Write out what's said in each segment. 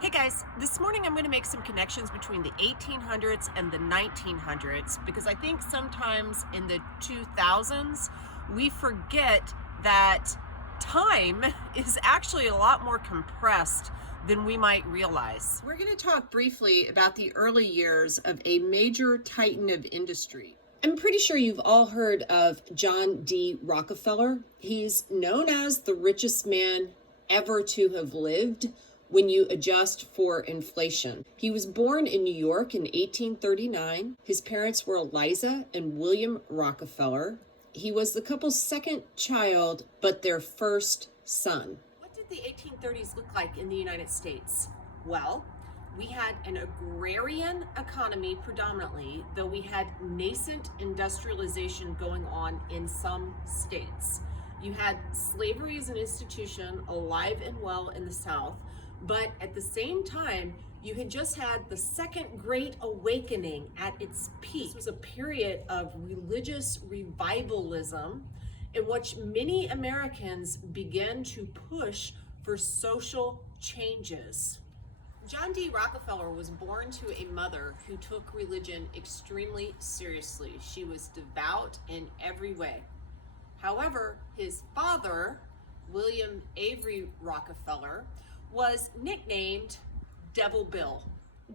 Hey guys, this morning I'm going to make some connections between the 1800s and the 1900s because I think sometimes in the 2000s we forget that time is actually a lot more compressed than we might realize. We're going to talk briefly about the early years of a major titan of industry. I'm pretty sure you've all heard of John D. Rockefeller. He's known as the richest man ever to have lived when you adjust for inflation. He was born in New York in 1839. His parents were Eliza and William Rockefeller. He was the couple's second child, but their first son. What did the 1830s look like in the United States? Well, we had an agrarian economy predominantly, though we had nascent industrialization going on in some states. You had slavery as an institution alive and well in the South, but at the same time, you had just had the Second Great Awakening at its peak. This was a period of religious revivalism in which many Americans began to push for social changes. John D. Rockefeller was born to a mother who took religion extremely seriously. She was devout in every way. However, his father, William Avery Rockefeller, was nicknamed Devil Bill.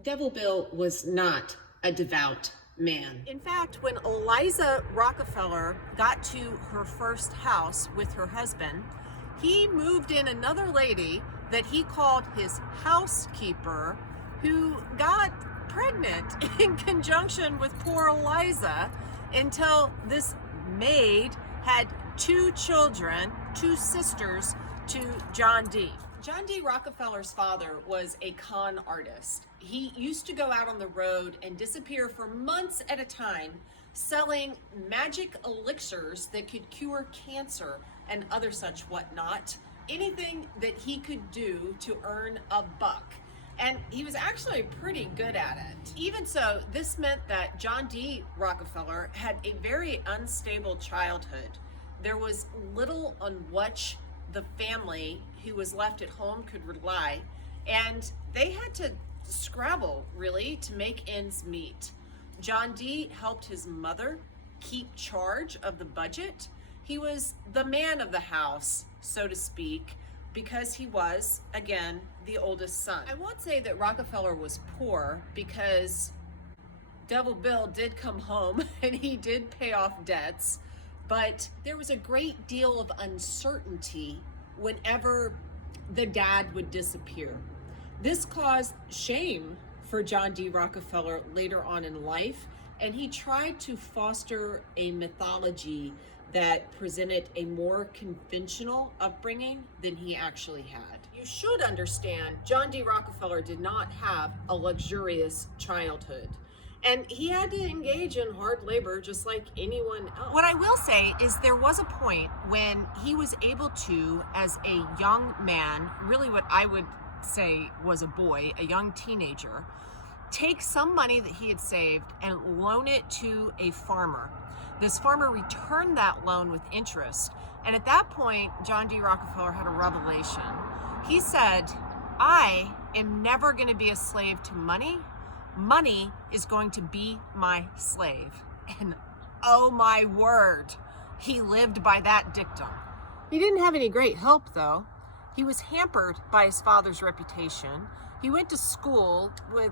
Devil Bill was not a devout man. In fact, when Eliza Rockefeller got to her first house with her husband, he moved in another lady that he called his housekeeper, who got pregnant in conjunction with poor Eliza, until this maid had two children, two sisters to John D. John D. Rockefeller's father was a con artist. He used to go out on the road and disappear for months at a time, selling magic elixirs that could cure cancer and other such whatnot. Anything that he could do to earn a buck. And he was actually pretty good at it. Even so, this meant that John D. Rockefeller had a very unstable childhood. There was little on which the family who was left at home could rely, and they had to scrabble really to make ends meet. John D. helped his mother keep charge of the budget. He was the man of the house, so to speak, because he was, again, the oldest son. I won't say that Rockefeller was poor, because Devil Bill did come home and he did pay off debts, but there was a great deal of uncertainty whenever the dad would disappear. This caused shame for John D. Rockefeller later on in life, and he tried to foster a mythology that presented a more conventional upbringing than he actually had. You should understand, John D. Rockefeller did not have a luxurious childhood, and he had to engage in hard labor just like anyone else. What I will say is there was a point when he was able to, as a young man, really what I would say was a boy, a young teenager, take some money that he had saved and loan it to a farmer. This farmer returned that loan with interest. And at that point, John D. Rockefeller had a revelation. He said, I am never going to be a slave to money. Money is going to be my slave. And oh my word, he lived by that dictum. He didn't have any great help though. He was hampered by his father's reputation. He went to school with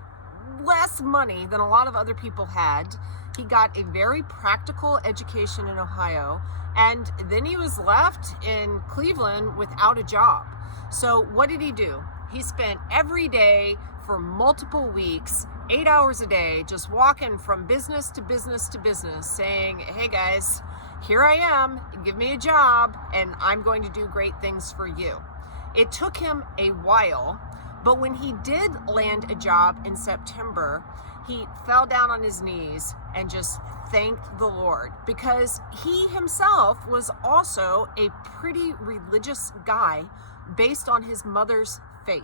less money than a lot of other people had. He got a very practical education in Ohio, and then he was left in Cleveland without a job. So what did he do? He spent every day for multiple weeks, 8 hours a day, just walking from business to business to business, saying, hey guys, here I am, give me a job, and I'm going to do great things for you. It took him a while, but when he did land a job in September, he fell down on his knees and just thanked the Lord, because he himself was also a pretty religious guy based on his mother's faith.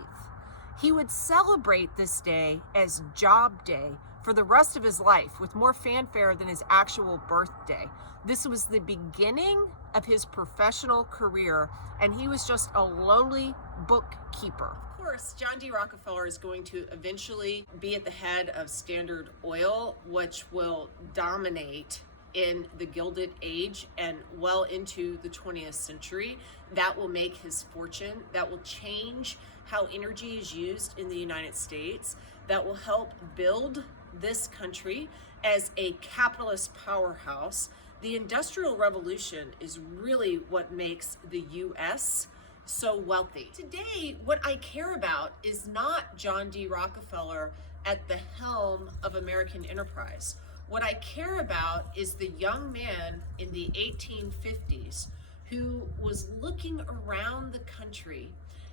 He would celebrate this day as Job Day for the rest of his life with more fanfare than his actual birthday. This was the beginning of his professional career, and he was just a lowly bookkeeper. Of course, John D. Rockefeller is going to eventually be at the head of Standard Oil, which will dominate in the Gilded Age and well into the 20th century. That will make his fortune. That will change how energy is used in the United States. That will help build this country as a capitalist powerhouse. The Industrial Revolution is really what makes the U.S. so wealthy. Today, what I care about is not John D. Rockefeller at the helm of American enterprise. What I care about is the young man in the 1850s who was looking around the country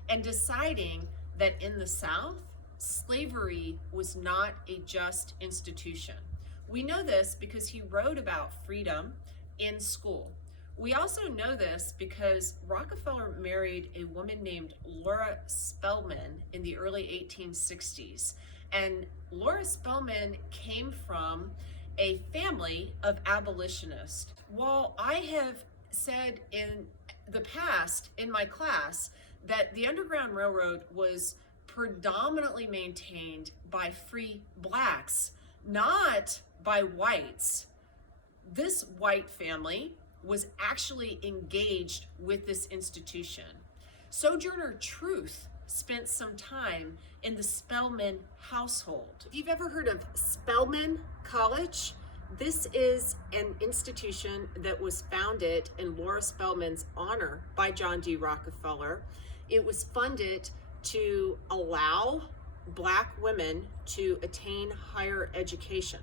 and deciding that in the South, slavery was not a just institution. We know this because he wrote about freedom in school. We also know this because Rockefeller married a woman named Laura Spelman in the early 1860s. And Laura Spelman came from a family of abolitionists. While I have said in the past in my class that the Underground Railroad was predominantly maintained by free blacks, not by whites, this white family was actually engaged with this institution. Sojourner Truth spent some time in the Spelman household. If you've ever heard of Spelman College, this is an institution that was founded in Laura Spelman's honor by John D. Rockefeller. It was funded to allow Black women to attain higher education.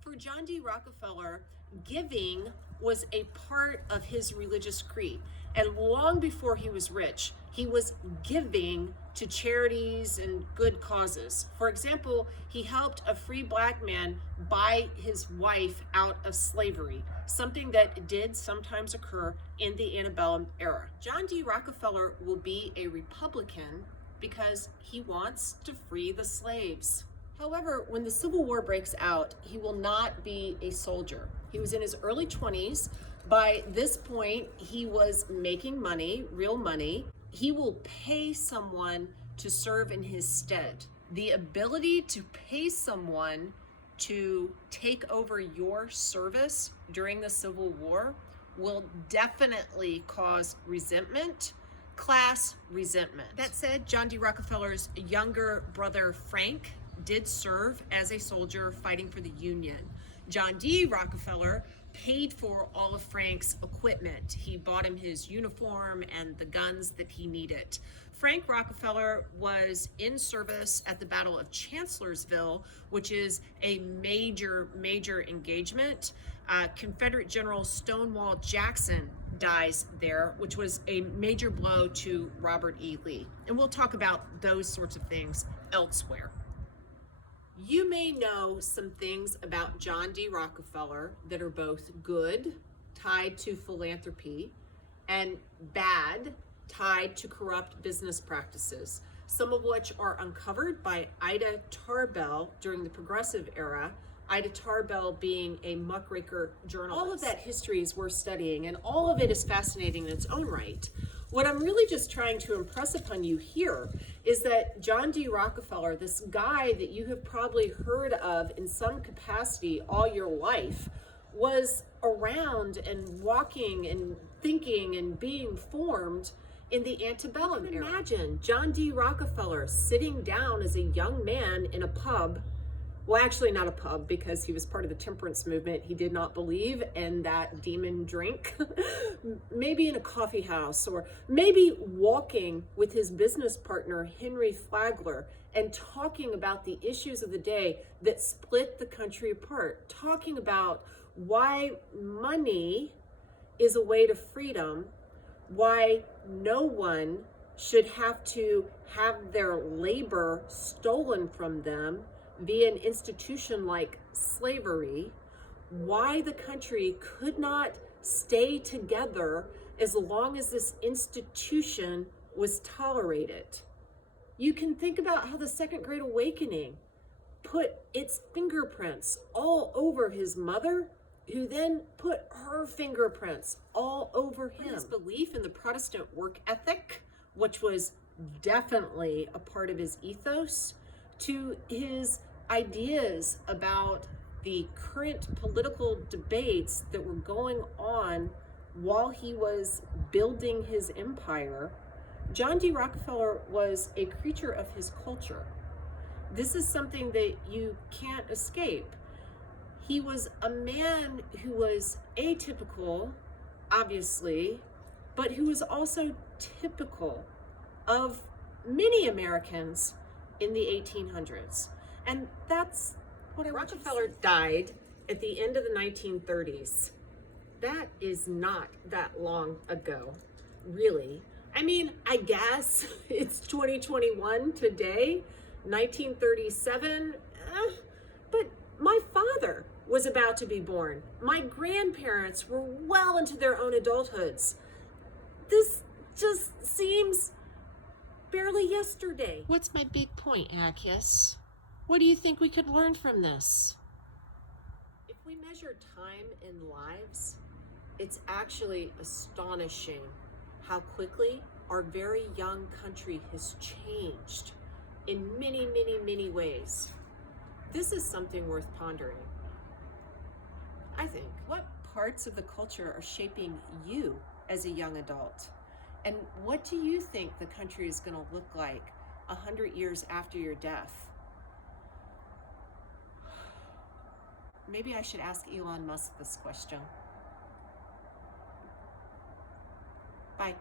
For John D. Rockefeller, giving was a part of his religious creed. And long before he was rich, he was giving to charities and good causes. For example, he helped a free Black man buy his wife out of slavery, something that did sometimes occur in the Antebellum era. John D. Rockefeller will be a Republican because he wants to free the slaves. However, when the Civil War breaks out, he will not be a soldier. He was in his early 20s. By this point, he was making money, real money. He will pay someone to serve in his stead. The ability to pay someone to take over your service during the Civil War will definitely cause resentment, class resentment. That said, John D. Rockefeller's younger brother, Frank, did serve as a soldier fighting for the Union. John D. Rockefeller paid for all of Frank's equipment. He bought him his uniform and the guns that he needed. Frank Rockefeller was in service at the Battle of Chancellorsville, which is a major engagement. Confederate General Stonewall Jackson dies there, which was a major blow to Robert E. Lee. And we'll talk about those sorts of things elsewhere. You may know some things about John D. Rockefeller that are both good, tied to philanthropy, and bad, tied to corrupt business practices, some of which are uncovered by Ida Tarbell during the Progressive era, Ida Tarbell being a muckraker journalist. All of that history is worth studying, and all of it is fascinating in its own right. What I'm really just trying to impress upon you here is that John D. Rockefeller, this guy that you have probably heard of in some capacity all your life, was around and walking and thinking and being formed in the antebellum era. Imagine John D. Rockefeller sitting down as a young man in a pub. Well, actually not a pub, because he was part of the temperance movement. He did not believe in that demon drink. Maybe in a coffee house, or maybe walking with his business partner, Henry Flagler, and talking about the issues of the day that split the country apart, talking about why money is a way to freedom, why no one should have to have their labor stolen from them via an institution like slavery, why the country could not stay together as long as this institution was tolerated. You can think about how the Second Great Awakening put its fingerprints all over his mother, who then put her fingerprints all over him. His belief in the Protestant work ethic, which was definitely a part of his ethos, to his ideas about the current political debates that were going on while he was building his empire. John D. Rockefeller was a creature of his culture. This is something that you can't escape. He was a man who was atypical, obviously, but who was also typical of many Americans in the 1800s. And that's what Rockefeller died at the end of the 1930s. That is not that long ago, really. I mean, I guess it's 2021 today, 1937, but my father was about to be born. My grandparents were well into their own adulthoods. This just seems barely yesterday. What's my big point, Accius? What do you think we could learn from this? If we measure time in lives, it's actually astonishing how quickly our very young country has changed in many, many, many ways. This is something worth pondering, I think. What parts of the culture are shaping you as a young adult? And what do you think the country is going to look like 100 years after your death? Maybe I should ask Elon Musk this question. Bye.